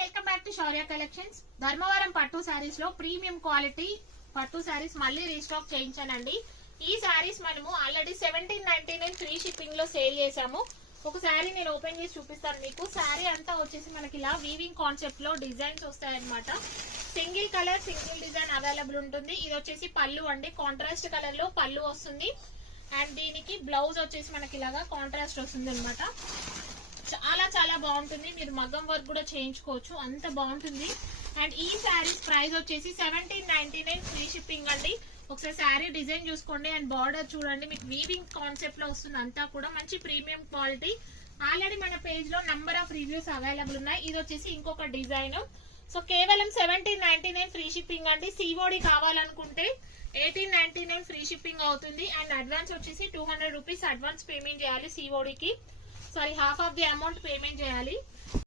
Welcome back to Shaurya collections. Dharmavaram పట్టు శారీస్ లో premium quality పట్టు శారీస్ మళ్ళీ రీస్టాక్ చేయించానండి. ఈ శారీస్ మనము ఆల్రెడీ 1799 ఫ్రీ షిప్పింగ్ లో సేల్ చేసాము. ఒక శారీ నేను ఓపెన్ చేసి చూపిస్తాను మీకు. శారీ అంతా వచ్చేసి మనకి ఇలా వీవింగ్ కాన్సెప్ట్ లో డిజైన్స్ వస్తాయన్నమాట. Single colour single design available ఉంటుంది. ఇది వచ్చేసి పళ్ళు అండి, కాంట్రాస్ట్ కలర్ లో పళ్ళు వస్తుంది. అండ్ దీనికి బ్లౌజ్ వచ్చేసి మనకి ఇలాగా కాంట్రాస్ట్ వస్తుంది అనమాట. చాలా చాలా బాగుంటుంది. మీరు మగ్గం వర్క్ కూడా చేయించుకోవచ్చు, అంత బాగుంటుంది. అండ్ ఈ శారీస్ ప్రైస్ వచ్చేసి 1799 ఫ్రీ షిప్పింగ్ అండి. ఒకసారి శారీ డిజైన్ చూసుకోండి అండ్ బార్డర్ చూడండి. మీకు వీవింగ్ కాన్సెప్ట్ లో వస్తుంది, అంతా కూడా మంచి ప్రీమియం క్వాలిటీ. ఆల్రెడీ మన పేజ్ లో నంబర్ ఆఫ్ రివ్యూస్ అవైలబుల్ ఉన్నాయి. ఇది వచ్చేసి ఇంకొక డిజైన్. సో కేవలం 1799 ఫ్రీ షిప్పింగ్ అండి. సిఓడి కావాలనుకుంటే 1899 ఫ్రీ షిప్పింగ్ అవుతుంది. అండ్ అడ్వాన్స్ వచ్చేసి 200 రూపీస్ అడ్వాన్స్ పేమెంట్ చేయాలి. సిఓడికి half of the amount payment చేయాలి.